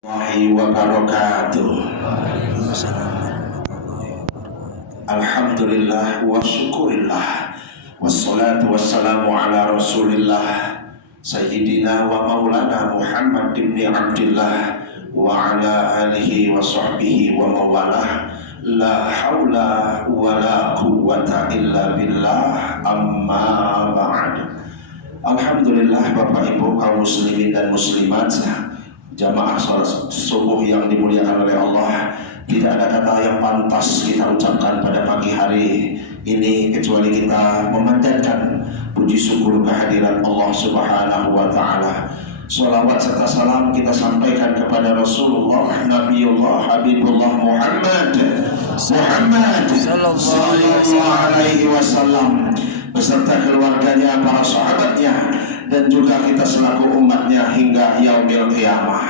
Warahmatullahi wabarakatuh. Alhamdulillah wa syukurillah wassalatu wassalamu ala rasulillah sayyidina wa maulana Muhammad ibn Abdillah wa ala alihi wa sahbihi wa mawalah. La hawla wa la quwwata illa billah, amma ba'd. Alhamdulillah, Bapak Ibu kaum muslimin dan muslimat, jamaah salat subuh yang dimuliakan oleh Allah, tidak ada kata yang pantas kita ucapkan pada pagi hari ini kecuali kita memanjatkan puji syukur kehadiran Allah Subhanahu wa taala. Salawat serta salam kita sampaikan kepada Rasulullah Nabiullah Habibullah Muhammad sallallahu alaihi wasallam beserta keluarganya, para sahabatnya, dan juga kita selaku umatnya hingga yaumil qiyamah.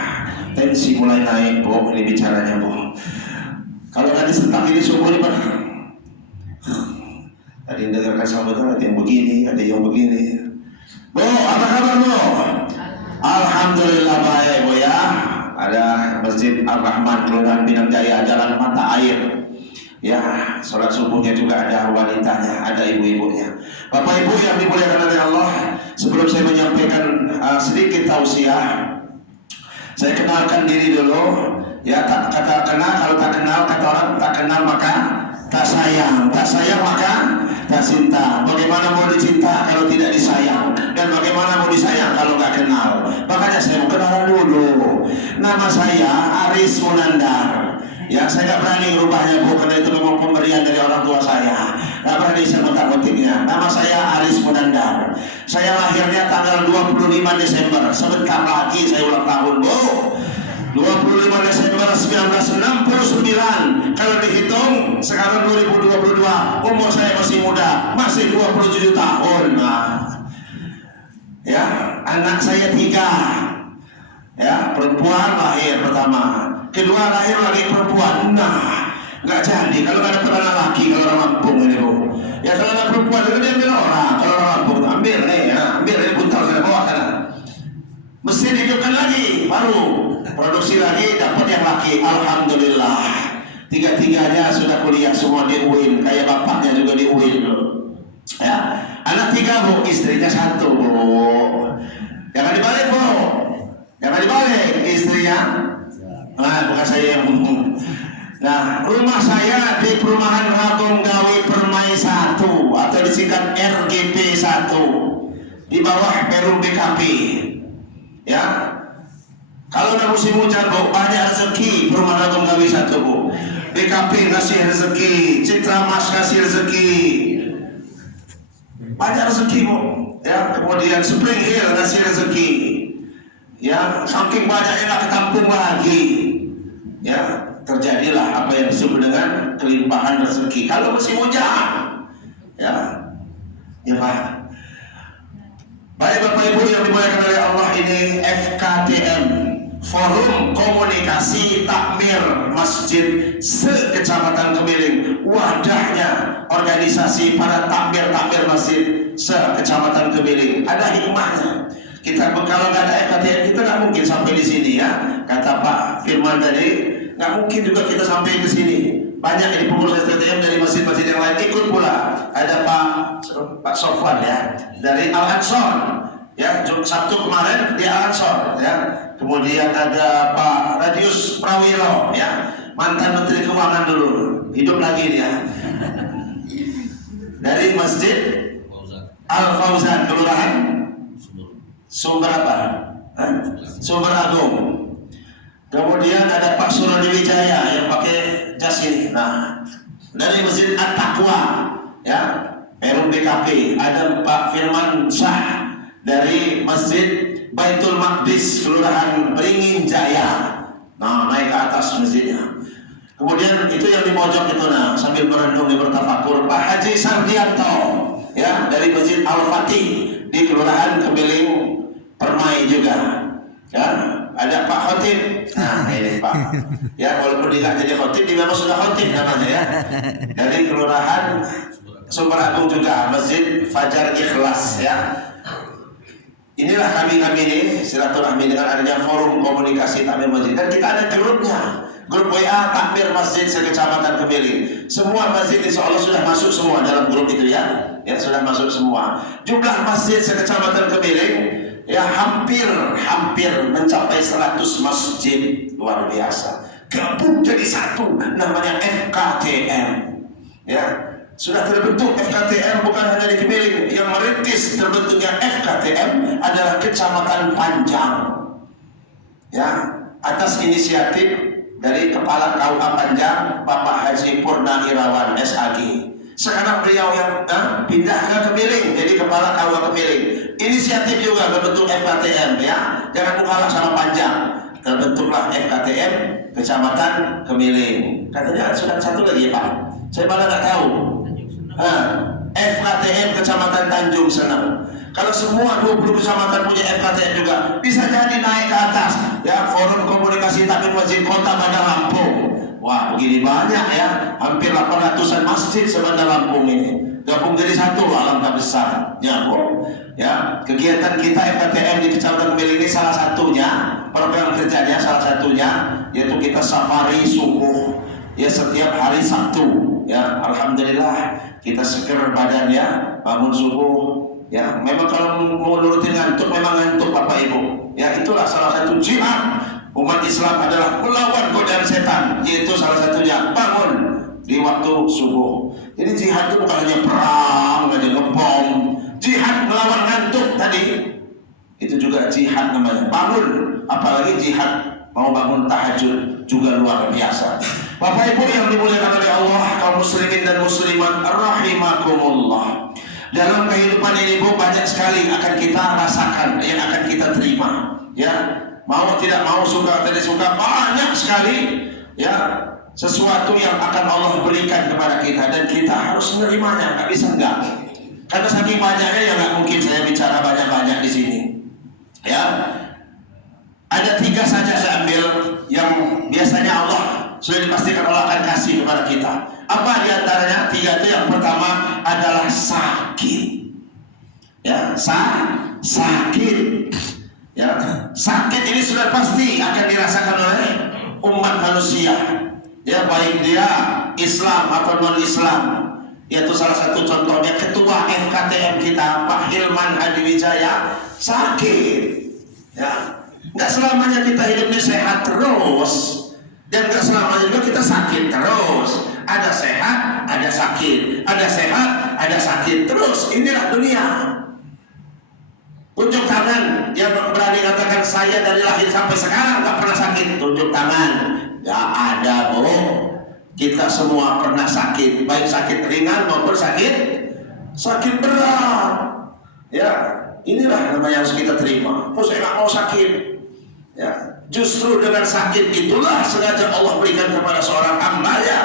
Tensi mulai naik, Bu, ini bicaranya, Bu. Kalau tadi setak ini subuh ini, Pak. Tadi dengarkan sahabat, ada yang begini, ada yang begini. Bu, apa kabar, Bu? Alhamdulillah baik, Bu ya. Ada Masjid Ar-Rahman Kelurahan Pinang Jaya, Jalan Mata Air. Ya, sholat subuhnya juga ada wanitanya, ada ibu-ibunya. Bapak Ibu yang dimuliakan oleh Allah, sebelum saya menyampaikan sedikit tausiah, saya kenalkan diri dulu. Ya, kata kenal, kalau tak kenal, kata orang tak kenal maka tak sayang, tak sayang maka tak cinta. Bagaimana mau dicinta kalau tidak disayang? Dan bagaimana mau disayang kalau nggak kenal? Makanya saya mau kenalan dulu. Nama saya Aris Munandar. Ya, saya nggak berani merubahnya, Bu, karena itu memang pemberian dari orang tua saya. Nggak berani saya mentak-mentiknya. Nama saya Aris Munandar. Saya lahirnya tanggal 25 Desember. Sebentar lagi saya ulang tahun, Bu. 25 Desember 1969. Kalau dihitung sekarang 2022, umur saya masih muda, masih 27 tahun. Nah, ya, anak saya 3. Ya, perempuan lahir pertama, kedua lahir lagi perempuan. Nah, nggak jadi kalau nggak ada anak laki, kalau orang Lampung ini, Bu. Ya, kalau ada perempuan itu dia ambil orang. Kalau orang Lampung ambil nih, ya, ambil dari buntal sana bawah sana. Mesin hidupkan lagi, baru produksi lagi, dapat yang laki. Alhamdulillah. Tiga-tiganya sudah kuliah semua di UIN, kayak bapaknya juga di UIN. Ya, anak 3, Bu, istrinya 1, Bu. Jangan dibalik, Bu. Jangan dibalik, istrinya. Nah, bukan saya yang ngomong. Nah, rumah saya di perumahan Ragung Gawi Permai 1 atau disingkat RGP 1 di bawah Perum BKP. Ya, kalau udah musim hujan, Bu, banyak rezeki perumahan Ragung Gawi 1, Bu. BKP kasih rezeki, Citra Mas kasih rezeki, banyak rezeki, Bu. Ya, kemudian Spring Hill kasih rezeki. Ya, saking banyaknya nggak ketampung lagi. Ya, terjadilah apa yang disebut dengan kelimpahan rezeki kalau musim hujan. Ya, ya Pak. Baik Bapak Ibu yang dimuliakan oleh Allah, ini FKTM, Forum Komunikasi Takmir Masjid se-Kecamatan Kemiling, wadahnya organisasi para takmir masjid se-Kecamatan Kemiling. Ada hikmahnya. Kita kalau nggak ada FKTM kita nggak mungkin sampai di sini, ya. Kata Pak Firman tadi, nggak mungkin juga kita sampai ke sini. Banyak yang pengurus FKTM dari masjid-masjid yang lain ikut pula. Ada Pak Sofwan, ya, dari Al Ansor, ya, Sabtu kemarin di Al Ansor, ya. Kemudian ada Pak Radius Prawiro, ya, mantan Menteri Keuangan dulu, hidup lagi dia. Dari Masjid Al Fauzan, Kelurahan Sumber apa? Sumber Agung. Kemudian ada Pak Suradi Wijaya yang pakai jas ini. Nah, dari Masjid At-Taqwa, ya, Perum BKP. Ada Pak Firman Syah dari Masjid Baitul Maqdis, Kelurahan Beringin Jaya. Nah, naik ke atas masjidnya. Kemudian itu yang di pojok itu, nah, sambil merenung di bertafakur, Pak Haji Sardianto, ya, dari Masjid Al-Fatih di Kelurahan Kemiling Permai juga, ya. Ada Pak Khotib. Nah, ini Pak, ya, walaupun tidak jadi khotib, dia memang sudah khotib namanya, ya. Dari Kelurahan Sumber Agung juga, Masjid Fajar Ikhlas, ya. inilah kami ini silaturahmi dengan adanya forum komunikasi takmir masjid, dan kita ada grupnya, grup WA takmir masjid sekecamatan Kemiling. Semua masjid insya Allah sudah masuk semua dalam grup itu ya, sudah masuk semua. Jumlah masjid sekecamatan Kemiling ya hampir mencapai 100 masjid, luar biasa. Gabung jadi satu, namanya FKTM. Ya, sudah terbentuk FKTM bukan hanya di Kemiling. Yang merintis terbentuknya FKTM adalah Kecamatan Panjang. Ya, atas inisiatif dari Kepala KUA Panjang, Bapak Haji Purna Irawan SAG. Sekarang beliau yang pindah ke Kemiling, jadi Kepala KUA Kemiling. Inisiatif juga terbentuk FKTM ya. Jangan kalah sama Panjang. Terbentuklah FKTM Kecamatan Kemiling. Katanya sudah satu lagi Pak, saya malah nggak tahu. FKTM Kecamatan Tanjung Senang. Kalau semua 20 kecamatan punya FKTM juga, bisa jadi naik ke atas ya, forum komunikasi takmir masjid Kota Bandar Lampung. Wah, begini banyak ya, hampir 800-an masjid se-Bandar Lampung ini gabung jadi satu, alangkah besar nyambung ya. Kegiatan kita FKTM di Kecamatan Kemiling ini salah satunya, program kerjanya salah satunya yaitu kita safari subuh ya, setiap hari Sabtu ya. Alhamdulillah kita seger badannya, bangun subuh ya. Memang kalau mau nurutin ngantuk, memang ngantuk Bapak Ibu ya. Itulah salah satu jihad umat Islam adalah melawan godaan setan, yaitu salah satunya bangun di waktu subuh. Jadi jihad itu bukan hanya perang, hanya ngebom. Jihad melawan ngantuk tadi, itu juga jihad namanya. Bangun, apalagi jihad mau bangun tahajud juga luar biasa. Bapak Ibu yang dimuliakan oleh Allah, kaum muslimin dan muslimat rahimakumullah. Dalam kehidupan ini Bu, banyak sekali akan kita rasakan, yang akan kita terima ya. Mau tidak mau, suka tidak suka, banyak sekali ya sesuatu yang akan Allah berikan kepada kita, dan kita harus menerimanya, nggak bisa enggak. Karena saking banyaknya ya nggak mungkin saya bicara banyak-banyak di sini. Ya, ada 3 saja saya ambil yang biasanya Allah sudah dipastikan Allah akan kasih kepada kita. Apa diantaranya? 3 itu. Yang pertama adalah sakit. Ya, sakit. Ya, sakit ini sudah pasti akan dirasakan oleh umat manusia. Ya, baik dia Islam atau non-Islam. Yaitu salah satu contohnya ketua FKTM kita Pak Hilman Hadiwijaya sakit. Ya, nggak selamanya kita hidupnya sehat terus, dan nggak selamanya juga kita sakit terus. Ada sehat, ada sakit, ada sehat, ada sakit terus. Inilah dunia. Tunjuk tangan yang berani katakan saya dari lahir sampai sekarang nggak pernah sakit. Tunjuk tangan. Nggak ada Bu. Kita semua pernah sakit, baik sakit ringan maupun sakit berat. Ya, inilah namanya yang harus kita terima. Oh, saya nggak mau sakit. Ya, justru dengan sakit itulah sengaja Allah berikan kepada seorang hamba-Nya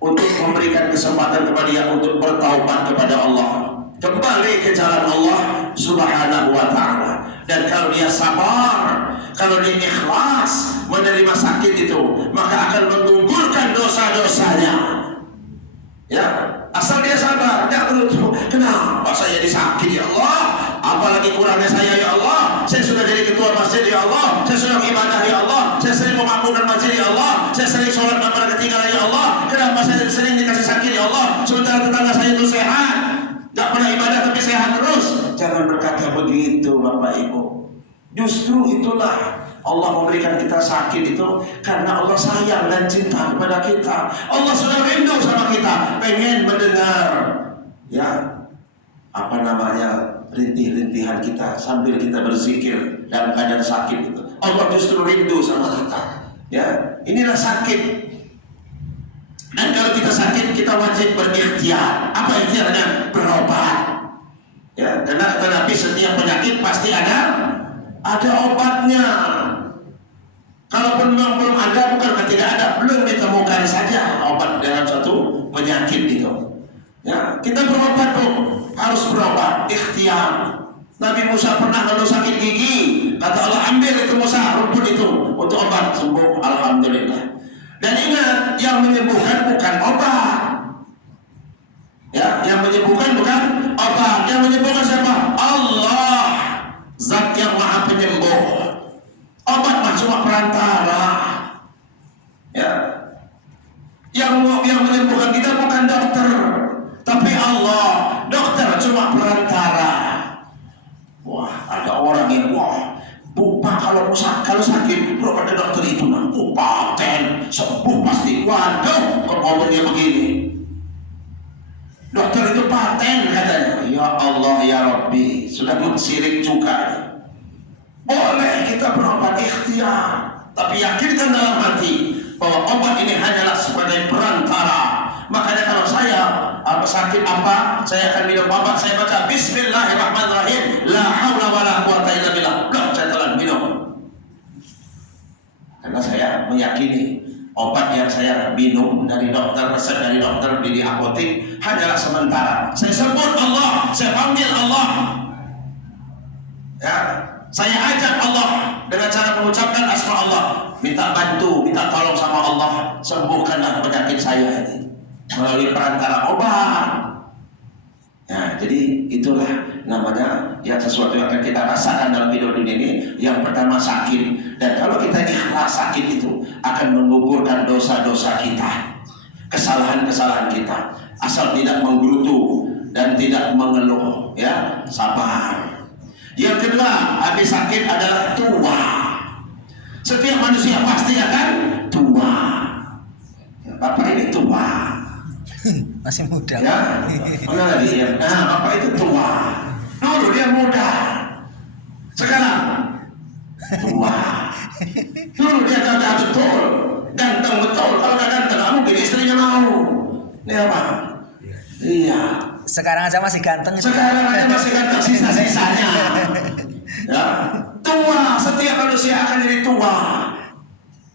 untuk memberikan kesempatan kepada dia untuk bertaubat kepada Allah, kembali ke jalan Allah Subhanahu wa ta'ala. Dan kalau dia sabar, kalau dia ikhlas menerima sakit itu, maka akan menggugurkan dosa-dosanya. Ya, asal dia sabar, jangan terus kenapa saya disakit ya Allah, apalagi kurangnya saya ya Allah, saya sudah jadi ketua masjid ya Allah, saya sudah ibadah ya Allah, saya sering memakmurkan masjid ya Allah, saya sering sholat malam ketinggalan ya Allah, kenapa saya sering dikasih sakit ya Allah, sementara tetangga saya itu sehat, gak pernah ibadah tapi sehat terus. Jangan berkata begitu Bapak Ibu. Justru itulah Allah memberikan kita sakit itu karena Allah sayang dan cinta kepada kita. Allah sudah rindu sama kita, pengen mendengar ya apa namanya rintih-rintihan kita sambil kita berzikir dalam keadaan sakit itu. Allah justru rindu sama kita. Ya, inilah sakit. Dan kalau kita sakit, kita wajib berikhtiar. Apa ikhtiarnya? Berobat. Ya, karena kata Nabi setiap penyakit pasti ada obatnya. Kalaupun memang belum ada, bukan tidak ada, belum ditemukan saja obat dalam satu penyakit itu. Ya, kita berobat Bu, harus berobat, ikhtiar. Nabi Musa pernah lalu sakit gigi, kata Allah ambil itu Musa rumput itu untuk obat, sembuh, alhamdulillah. Dan ingat, yang menyembuhkan bukan obat. Ya, yang menyembuhkan bukan obat. Yang menyembuhkan siapa? Allah. Zat cuma perantara. Ya. Yang menyembuhkan kita bukan dokter, tapi Allah. Dokter cuma perantara. Wah, ada orang yang kalau sakit berobat ke dokter itu paten sembuh pasti. Waduh, kok ngomongnya begini? Dokter itu paten katanya. Ya Allah ya Rabbi, sudah mensirik juga. Boleh kita berobat ikhtiar, tapi yakinkan dalam hati bahwa obat ini hanyalah sebagai perantara. Makanya kalau saya sakit saya akan minum obat, saya baca Bismillahirrahmanirrahim, la haula wala quwata illa billah, saya telan minum. Karena saya meyakini obat yang saya minum dari dokter, resep dari dokter di apotek hanyalah sementara. Saya sebut Allah, saya panggil Allah, ya, saya ajak Allah dengan cara mengucapkan asma Allah, minta bantu, minta tolong sama Allah, sembuhkanlah penyakit saya ini melalui perantara obat. Nah, jadi itulah namanya yang sesuatu yang akan kita rasakan dalam hidup dunia ini. Yang pertama sakit, dan kalau kita ikhlas sakit itu akan menggugurkan dosa-dosa kita, kesalahan-kesalahan kita, asal tidak menggerutu dan tidak mengeluh, ya, sabar. Yang kedua, habis sakit adalah tua. Setiap manusia pasti akan tua. Bapak ini tua. Masih muda. Ya, mana lagi ya? Nah, bapak itu tua. Dulu dia muda. Sekarang tua. Dulu dia gagah betul, ganteng betul. Kalau nggak ganteng, nggak mungkin istrinya mau. Ini apa? Iya. Sekarang aja masih ganteng. Sekarang aja masih ganteng, sisa-sisanya. Ya, tua. Setiap manusia akan jadi tua.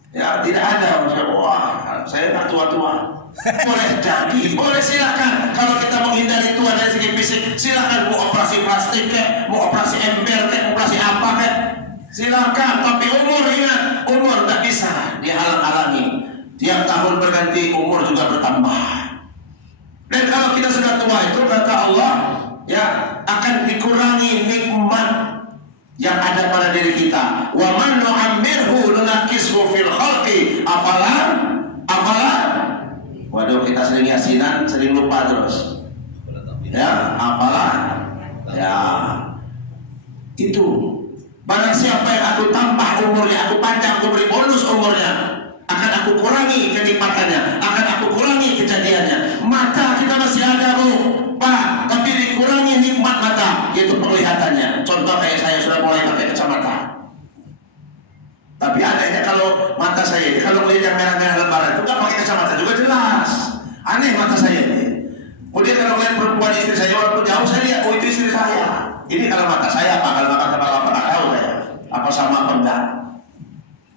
Ya, tidak ada. Wah, saya nggak tua-tua. Boleh jadi, boleh silakan. Kalau kita menghindari tua dari segi fisik, silakan mau operasi plastik kek, mau operasi ember kek, mau operasi apa kek, silakan. Tapi umur, ingat, umur tak bisa dihalang-halangi. Tiap tahun berganti, umur juga bertambah. Dan kalau kita sudah tua itu, kata Allah, ya, akan dikurangi nikmat yang ada pada diri kita. Wa man nu'ammirhu nunakishu fil khalqi afala. Waduh, kita sering yasinan, sering lupa terus. Ya, apalah? Ya, itu. Barang siapa yang aku tambah umurnya, aku panjang, aku beri bonus umurnya, akan aku kurangi kenikmatannya, akan aku kurangi kejadiannya. Mata kita masih ada, Bu, Pak, tapi dikurangi nikmat mata, yaitu penglihatannya. Contoh kayak saya sudah mulai pakai kacamata. Tapi adanya kalau mata saya ini, kalau melihat yang merah-merah lembaran itu nggak pakai kacamata juga jelas. Aneh mata saya ini. Kemudian kalau melihat perempuan istri saya walaupun jauh, saya lihat, oh itu istri saya. Ini kalau mata saya apa? Kalau mata apa tak tahu saya. Apa sama apa enggak?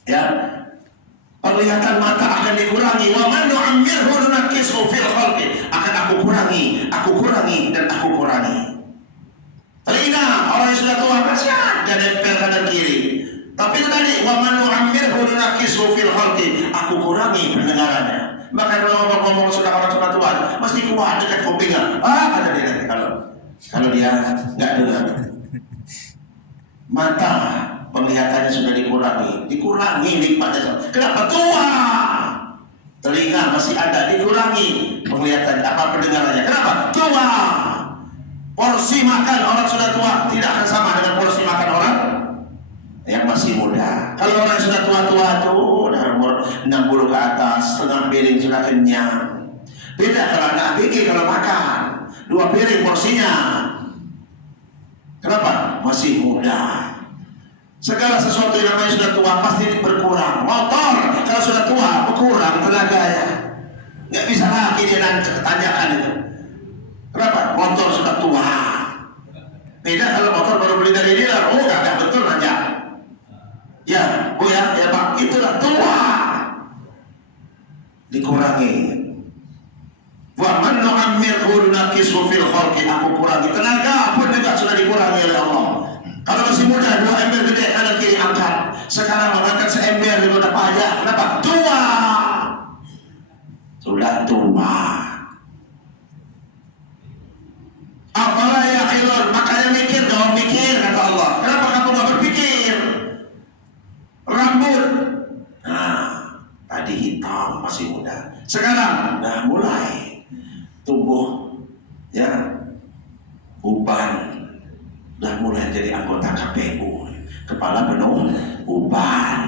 Ya, penglihatan mata akan dikurangi. Wa man nu'ammirhu nunakishu fil khalqi. Akan aku kurangi dan aku kurangi. Telinga orang yang sudah tua masih ada nempel kanan kiri. Tapi tadi wa man nu'ammirhu nunakishu fil khalqi, aku kurangi pendengarannya. Maka kalau ngomong sudah orang sudah tua, mesti kuat dekat kupingnya. Ada dia nanti kalau dia nggak dengar. Mata penglihatannya sudah dikurangi nikmatnya. Kenapa tua? Telinga masih ada, dikurangi penglihatannya, pendengarannya. Kenapa? Tua. Porsi makan orang sudah tua tidak akan sama dengan porsi makan orang yang masih muda. Kalau orang sudah tua-tua tuh udah umur 60 ke atas, setengah piring sudah kenyang. Beda kalau anak ABG kalau makan 2 piring porsinya. Kenapa? Masih muda. Segala sesuatu yang namanya sudah tua pasti berkurang. Motor kalau sudah tua berkurang tenaganya. Nggak bisa lagi dia tanjakan itu. Kenapa? Motor sudah tua. Beda kalau motor baru beli dari dealer. Oh, gak betul nanjak. Ya, Bu ya Pak, itulah tua. Dikurangi. Wa man nu'ammirhu nunakishu fil khalqi, aku kurangi. Tenaga pun juga sudah dikurangi oleh Allah. Kalau masih muda 2 ember gede kanan kiri angkat. Sekarang mengangkat seember itu udah payah. Kenapa? Tua. Sudah tua. Afala yaqilun, makanya mikir dong, mikir kata Allah. Kenapa kamu gak berpikir? Rambut tadi hitam masih muda. Sekarang nah mulai tumbuh ya uban, udah mulai jadi anggota KPU, kepala penuh uban.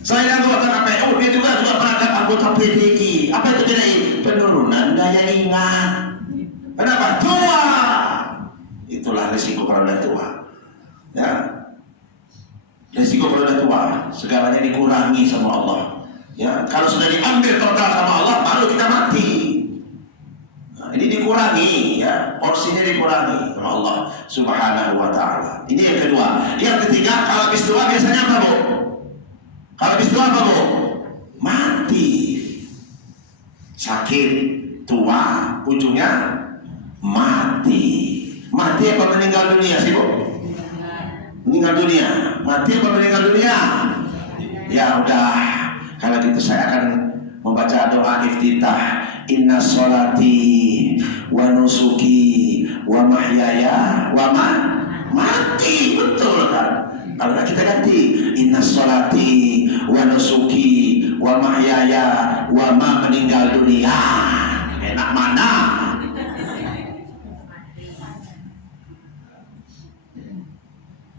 Saya anggota KPU, dia juga perangkat anggota PDI. Apa itu PDI? Penurunan daya ingat. Kenapa? Tua. Itulah risiko kalau udah tua. Ya, risiko kalau udah tua, segalanya dikurangi sama Allah. Ya, kalau sudah diambil total sama Allah, baru kita mati. Nah, ini dikurangi, ya, porsinya dikurangi sama Allah Subhanahu wa Ta'ala. Ini yang kedua. Yang ketiga, kalau habis tua biasanya apa, Bu? Kalau habis tua apa, Bu? Mati. Sakit, tua, ujungnya mati. Mati apa meninggal dunia sih, Bu? Meninggal dunia. Mati apa meninggal dunia? Ya udah, kalau gitu saya akan membaca doa iftitah. Inna sholati wa nusuki wa mahyaya wa mati. Betul kan? Kalau kita ganti inna sholati wa nusuki wa mahyaya wa ma meninggal dunia. Enak mana?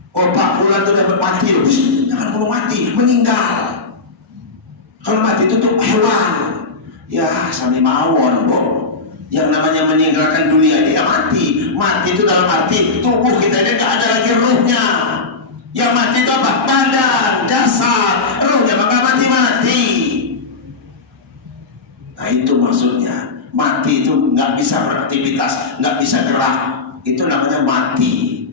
Oh, Pak Fulan itu dapat mati loh. Jangan ngomong mati, meninggal. Kalau mati itu untuk hewan. Ya, sami mawon, Bu. Yang namanya meninggalkan dunia ini ya mati. Mati itu dalam arti tubuh kita ini nggak ada lagi ruhnya. Yang mati itu apa? Badan, jasad, ruhnya maka mati-mati. Nah itu maksudnya. Mati itu nggak bisa beraktivitas, nggak bisa gerak. Itu namanya mati.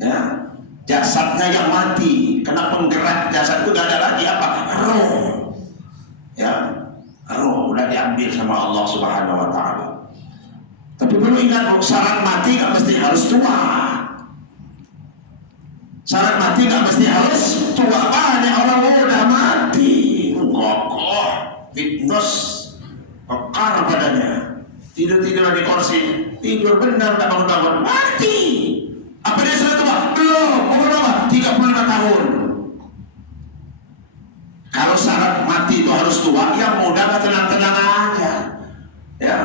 Ya. Jasadnya yang mati, karena penggerak jasad itu gak ada lagi apa? Roh. Ya, roh udah diambil sama Allah Subhanahu wa Ta'ala. Tapi perlu ingat, syarat mati gak mesti harus tua. Syarat mati gak mesti harus tua. Banyak orang udah mati, kokoh, fitness, kekar badannya, tidur-tidur di kursi, tidur benar tak bangun-bangun, mati. Apa dia sudah tua? Belum. Umur berapa? 35 tahun. Kalau syarat mati itu harus tua, yang muda nggak tenang-tenang aja. Ya,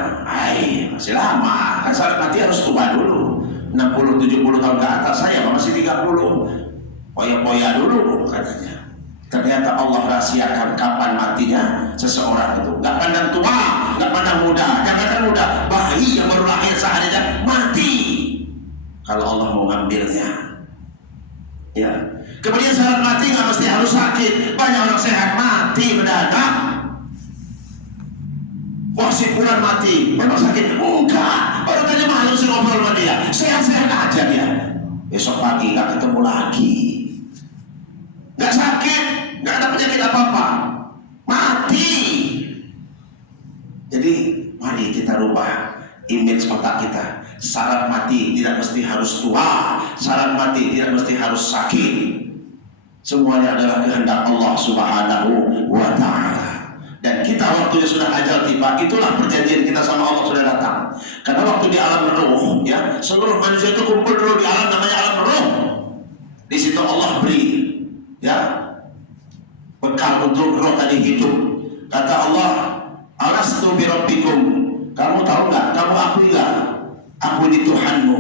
masih lama. Kan syarat mati harus tua dulu. 60-70 tahun ke atas, saya masih 30. Poya-poya dulu katanya. Ternyata Allah rahasiakan kapan matinya seseorang itu. Nggak pandang tua, nggak pandang muda. Jangankan muda, bayi yang baru lahir sehari aja mati. Kalau Allah mau ngambilnya, ya. Kemudian syarat mati nggak mesti harus sakit. Banyak orang sehat mati mendadak. Wah, si Fulan mati, memang sakit? Enggak. Baru tadi malu saya ngobrol sama dia, sehat-sehat aja dia. Besok pagi nggak ketemu lagi. Nggak sakit, nggak ada penyakit apa-apa, mati. Jadi mari kita rubah image otak kita. Syarat mati tidak mesti harus tua, syarat mati tidak mesti harus sakit. Semuanya adalah kehendak Allah Subhanahu wa Ta'ala. Dan kita waktunya sudah ajal tiba, itulah perjanjian kita sama Allah sudah datang. Karena waktu di alam ruh, ya, seluruh manusia itu kumpul dulu di alam namanya alam ruh. Di situ Allah beri, ya, bekal untuk roh tadi hidup. Kata Allah, alastu bi rabbikum. Kamu tahu nggak? Kamu akui nggak? Aku ini Tuhanmu.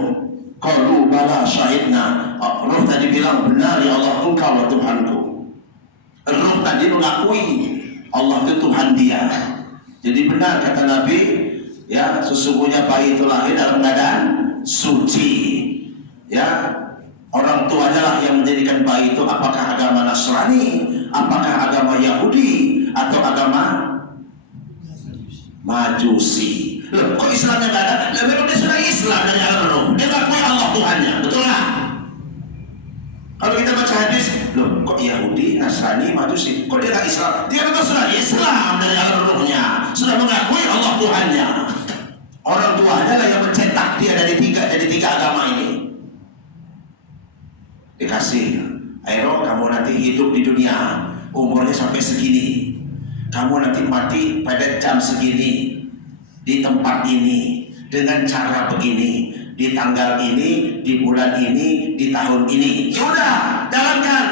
Qalu bala syahidna. Roh tadi bilang benar ya Allah, engkau Tuhanku. Roh tadi mengakui Allah itu Tuhan dia. Jadi benar kata Nabi, ya, sesungguhnya bayi itu lahir dalam keadaan suci. Ya, orang tuanya lah yang menjadikan bayi itu apakah agama Nasrani, apakah agama Yahudi, atau agama Majusi. Loh, kok Islamnya nggak ada? Lah memang dia sudah Islam dari alam roh. Dia ngakui Allah Tuhannya, betul nggak? Kalau kita baca hadis, loh, kok Yahudi, Nasrani, Majusi, kok dia nggak Islam? Dia memang sudah Islam dari alam rohnya, sudah mengakui Allah Tuhannya. Orang tuanya lah yang mencetak dia dari tiga agama ini. Dikasih, ayo kamu nanti hidup di dunia, umurnya sampai segini. Kamu nanti mati pada jam segini. Di tempat ini, dengan cara begini, di tanggal ini, di bulan ini, di tahun ini. Sudah, jalankan.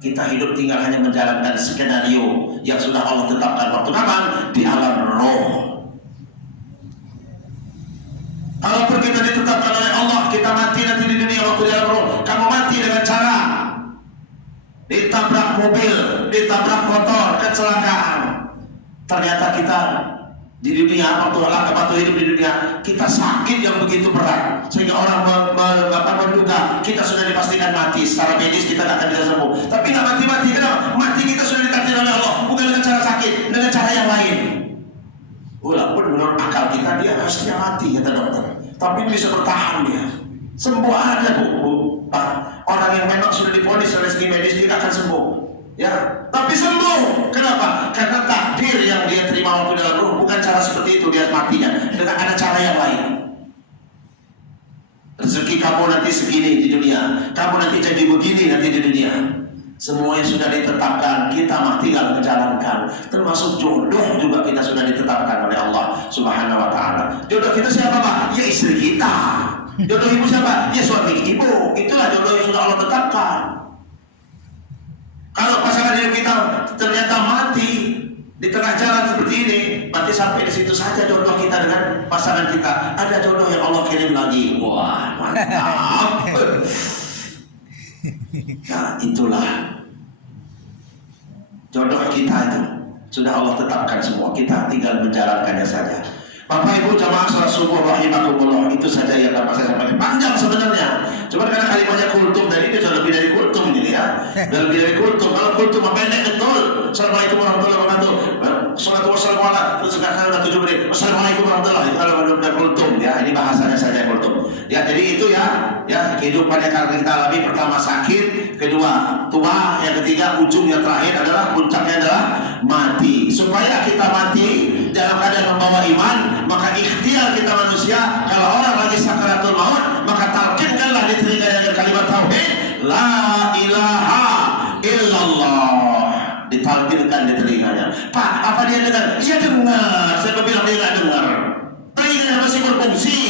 Kita hidup tinggal hanya menjalankan skenario yang sudah Allah tetapkan. Waktu kapan? Di alam roh. Kalaupun kita ditetapkan oleh Allah, kita mati nanti di dunia waktu di alam roh. Kamu mati dengan cara ditabrak mobil, ditabrak motor, kecelakaan. Ternyata kita di dunia waktu hidup di dunia kita sakit yang begitu berat sehingga orang menduga kita sudah dipastikan mati. Secara medis kita tidak akan bisa sembuh, tapi nggak mati-mati. Kenapa? Mati kita sudah ditakdir oleh Allah, bukan dengan cara sakit, dengan cara yang lain. Walaupun menurut akal kita dia harusnya mati kata dokter, tapi bisa bertahan dia. Sembuh ada bu. Orang yang memang sudah diponis oleh segi medis dia akan sembuh. Ya, tapi sembuh. Kenapa? Karena takdir yang dia terima waktu dalam ruh bukan cara seperti itu dia matinya. Dengan ada cara yang lain. Rezeki kamu nanti segini di dunia, kamu nanti jadi begini nanti di dunia. Semuanya sudah ditetapkan, kita mah tinggal menjalankan. Termasuk jodoh juga kita sudah ditetapkan oleh Allah Subhanahu wa taala. Jodoh kita siapa, Pak? Ya istri kita. Jodoh ibu siapa? Ya suami ibu. Itulah jodoh yang sudah Allah tetapkan. Kalau pasangan hidup kita ternyata mati di tengah jalan seperti ini, berarti sampai di situ saja jodoh kita dengan pasangan kita. Ada jodoh yang Allah kirim lagi. Wah, mantap. Nah, itulah jodoh kita itu sudah Allah tetapkan semua. Kita tinggal menjalankannya saja. Bapak Ibu jamaah salat subuh rahimakumullah, itu saja yang dapat saya sampaikan. Panjang sebenarnya, cuma karena kalimatnya kultum dari itu sudah lebih dari kultum gini ya. Lebih dari kultum. Kalau kultum pendek betul. Assalamualaikum warahmatullahi wabarakatuh. Salatu wassalamu ala terus sekarang sudah 7 menit. Assalamualaikum warahmatullahi wabarakatuh. Kalau udah kultum ya, ini bahasanya saja kultum. Ya, jadi itu ya kehidupan yang kita alami. Pertama sakit, kedua tua, yang ketiga ujung yang terakhir adalah puncaknya adalah mati. Supaya kita mati dalam keadaan membawa iman, maka ikhtiar kita manusia, kalau orang lagi sakaratul maut, maka talqinkanlah di telinganya dengan kalimat tauhid, la ilaha illallah. Ditalqinkan di telinganya. Pak, apa dia dengar? Iya dengar. Saya bilang dia nggak dengar. Telinganya masih berfungsi.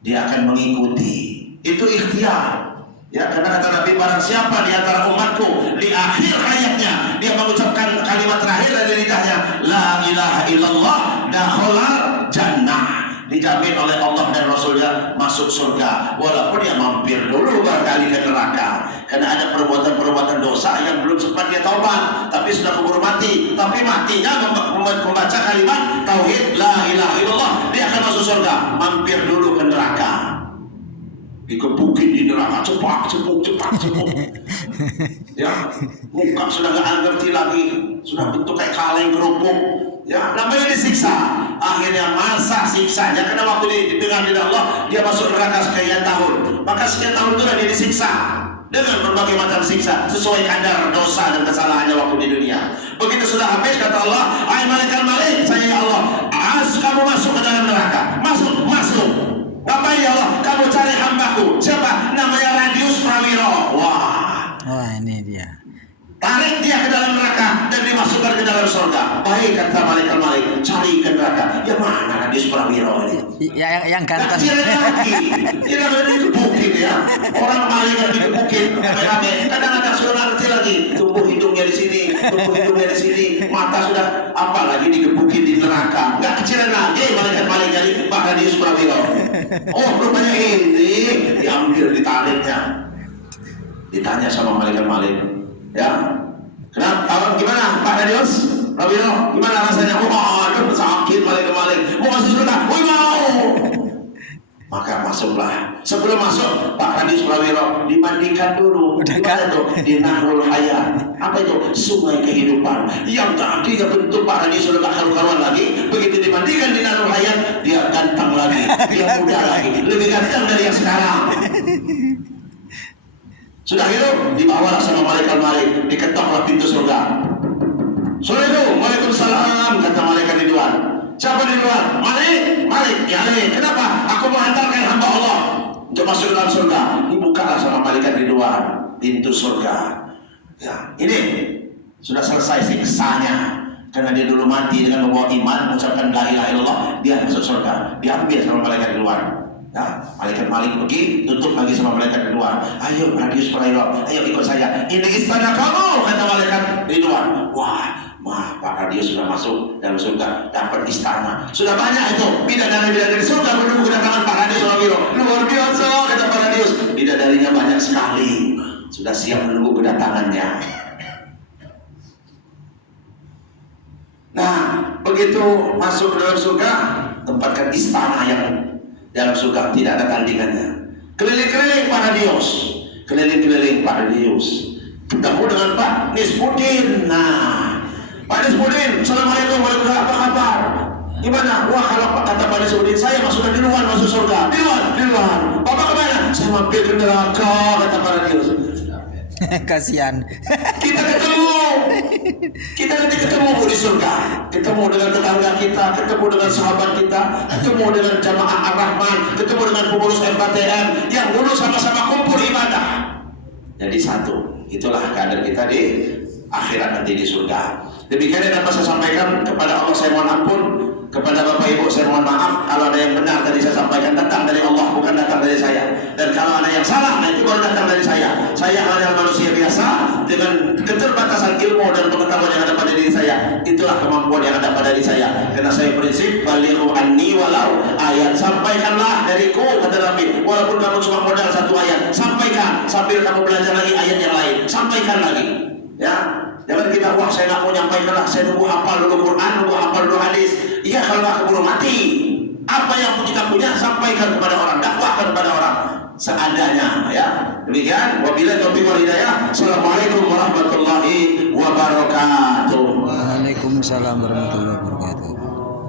Dia akan mengikuti. Itu ikhtiar. Ya, karena kata Nabi, barang siapa di antara umatku di akhir hayatnya dia mengucapkan kalimat terakhir dari lidahnya, la ilaha illallah, dakhala jannah, dijamin oleh Allah dan Rasulnya masuk surga, walaupun dia mampir dulu barangkali ke neraka karena ada perbuatan-perbuatan dosa yang belum sempat dia taubat, tapi sudah keburu mati. Tapi matinya membaca kalimat tauhid la ilaha illallah, dia akan masuk surga. Mampir dulu ke neraka, dikebukin di neraka, cepat. Ya, muka sudah nggak ngerti lagi, sudah bentuk kayak kaleng kerupuk. Ya, namanya disiksa. Akhirnya masa siksanya, karena waktu dengan Allah dia masuk neraka sekian tahun, maka sekian tahun itu dia disiksa dengan berbagai macam siksa sesuai kadar dosa dan kesalahannya waktu di dunia. Begitu sudah habis kata Allah, "Hai malaikat Malik, saya ya Allah, kamu masuk ke dalam neraka, masuk." Ngapain ya Allah? Kamu cari hambaku. Siapa? Namanya Radius Prawiro. Wah, ini dia. Tarik dia ke dalam neraka dan dimasukkan ke dalam surga. Baik kata malaikat Malik, cari ke neraka. Ya mana Radius Prawiro ini? Yang ganteng. Lagi. Dia namanya dikebukin ya. Orang malaikat dikebukin rame-rame. Kadang-kadang sudah ngerti lagi. Tumbuh hidungnya di sini, mata sudah apa lagi dikebukin di neraka. Nggak kecilan lagi malaikat Malik jadi Pak Radius Prawiro. Oh, rupanya ini diambil, ditariknya. Ditanya sama malaikat Malik. Ya, kenapa? Gimana Pak Radius Prawiro? Gimana rasanya? Aduh sakit malaikat Malik. Mau masuk surga? Mau. Maka masuklah. Sebelum masuk, Pak Radius Prawiro dimandikan dulu. Gimana tuh? Di Nahrul Hayat. Apa itu? Sungai kehidupan. Yang tadinya bentuk Pak Radius sudah gak karu-karuan lagi, begitu dimandikan di Nahrul Hayat, dia ganteng lagi, dia muda lagi, lebih ganteng dari yang sekarang. Sudah gitu, dibawalah sama malaikat Malik, diketoklah pintu surga. Assalamualaikum, waalaikumsalam, kata malaikat Ridwan. Siapa di luar? Malik, ya Malik. Kenapa? Aku menghantarkan hamba Allah untuk masuk dalam surga. Dibukalah sama malaikat Ridwan pintu surga. Ya, ini sudah selesai siksanya. Karena dia dulu mati dengan membawa iman, mengucapkan la ilaha illallah, dia masuk surga. Diambil sama malaikat Ridwan. Ya, malaikat Malik pergi, tutup lagi sama malaikat Ridwan. Ayo Radius Prairo, ayo ikut saya. Ini istana kamu, kata malaikat Ridwan. Wah, Pak Radius sudah masuk dalam surga, dapat istana. Sudah banyak itu bidadari surga menunggu kedatangan Pak Radius Prairo. Luar biasa, kata Pak Radius. Bidadarinya banyak sekali, sudah siap menunggu kedatangannya. Nah, begitu masuk ke dalam surga, tempatkan istana yang dalam surga tidak ada tandingannya. Keliling-keliling Pak Radius, keliling-keliling Pak Radius, ketemu dengan Pak Nisbudin. Nah, Pak Nisbudin, assalamualaikum warahmatullahi wabarakatuh. Apa kabar? Gimana? Wah, kalau kata Pak Nisbudin, saya sudah di luar masuk surga. Di luar. Bapak kemana? Saya mampir ke neraka, kata Pak Radius. Kasihan. Kita nanti ketemu di surga, ketemu dengan tetangga kita, ketemu dengan sahabat kita, ketemu dengan jamaah Ar-Rahman, ketemu dengan pengurus FKTM yang dulu sama-sama kumpul ibadah. Jadi satu, itulah keadaan kita di akhirat nanti di surga. Demikian yang dapat saya sampaikan. Kepada Allah saya mohon ampun, kepada Bapak Ibu saya mohon maaf kalau ada yang benar tadi saya sampaikan datang dari Allah, bukan datang dari saya. Dan kalau ada yang salah, nah itu baru datang dari saya. Saya hanya manusia biasa dengan keterbatasan ilmu dan pengetahuan yang ada pada diri saya. Itulah kemampuan yang ada pada diri saya. Karena saya prinsip balighu anni walau ayat, sampaikanlah dariku, kata Nabi. Walaupun kamu cuma modal satu ayat, sampaikan sambil kamu belajar lagi ayat yang lain. Sampaikan lagi, ya. Jangan kita, wah saya nggak mau nyampaikan lah, saya nunggu hafal dulu Quran, nunggu hafal dulu hadis. Iya, kalau nggak keburu mati. Apa yang kita punya sampaikan kepada orang, dakwahkan kepada orang seadanya, ya. Demikian, wabillahi taufiq wal hidayah. Assalamualaikum warahmatullahi wabarakatuh. Waalaikumsalam warahmatullahi wabarakatuh.